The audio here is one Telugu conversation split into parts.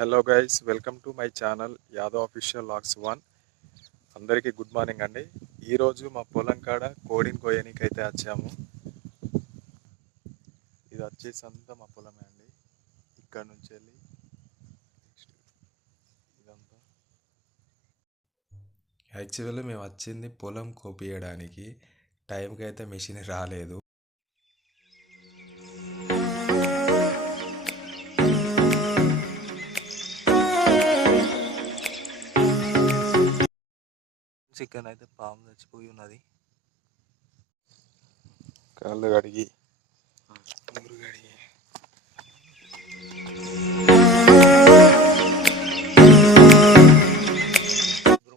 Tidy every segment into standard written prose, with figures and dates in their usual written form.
Hello guys, welcome to my channel Yadav official logs 1. అందరికీ గుడ్ మార్నింగ్ అండి. ఈరోజు మా పొలం కాడ కోడిని కోయనికి అయితే వచ్చాము. ఇది వచ్చేసి అంతా మా పొలమే అండి. ఇక్కడ నుంచి వెళ్ళి నెక్స్ట్ ఇదంతా. యాక్చువల్లీ మేము వచ్చింది పొలం కోపియడానికి. టైంకి అయితే మెషిన్ రాలేదు. చికెన్ అయితే పాము చచ్చిపోయి ఉన్నది. కాళ్ళు కడిగి నూరు కడిగి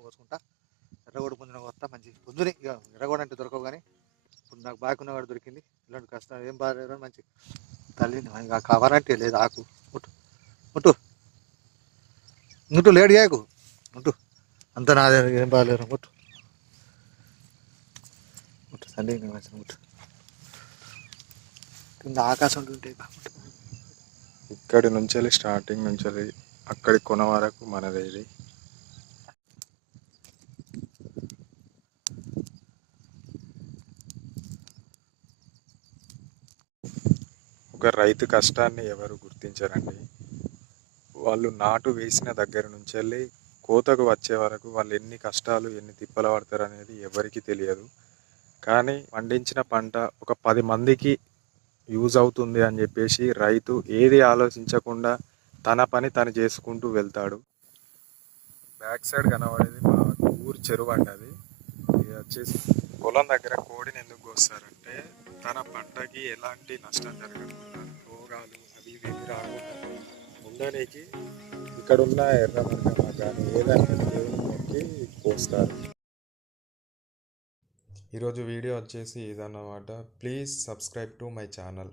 కోసుకుంటా ఎర్రగొడ పుంజున వస్తా మంచి పుంజుని ఇక ఎర్రగొడ అంటే దొరకవు కానీ ఇప్పుడు నాకు బాగున్న వాడు దొరికింది. ఇలాంటి కష్టం ఏం బాగాలేదు మంచి తల్లి ఇక కవరంటే లేదు ఆకు ముట్టు ముట్టు ముట్టు లేడు చేయకు ముట్టు అంత నాదే ఏం బాగాలేరు ముట్టు ముట్టు తల్లి మంచి ముట్టు కింద ఆకాశం ఉంటుంటాయి. ఇక్కడి నుంచి వెళ్ళి స్టార్టింగ్ నుంచి వెళ్ళి అక్కడి కొన వరకు మనదే ఇది. ఒక రైతు కష్టాన్ని ఎవరు గుర్తించరండి. వాళ్ళు నాటు వేసిన దగ్గర నుంచి వెళ్ళి కోతకు వచ్చే వరకు వాళ్ళు ఎన్ని కష్టాలు ఎన్ని తిప్పలు పడతారు అనేది ఎవరికి తెలియదు. కానీ పండించిన పంట ఒక 10 మందికి యూజ్ అవుతుంది అని చెప్పేసి రైతు ఏది ఆలోచించకుండా తన పని తను చేసుకుంటూ వెళ్తాడు. బ్యాక్ సైడ్ కనబడేది మా ఊరు చెరువు అండి. అది ఇది వచ్చేసి పొలం దగ్గర కోడిని ఎందుకు కోస్తారంటే తన పంటకి ఎలాంటి నష్టం జరగకుండా రోగాలు అవి ఇవి రాకుండా ఉండడానికి ఇక్కడున్న ఎర్రమరకమ కానీ ఏదైనా దేవుని మొక్కి కోస్తారు. ఈరోజు వీడియో వచ్చేసి ఇదన్నమాట. Please subscribe to my channel.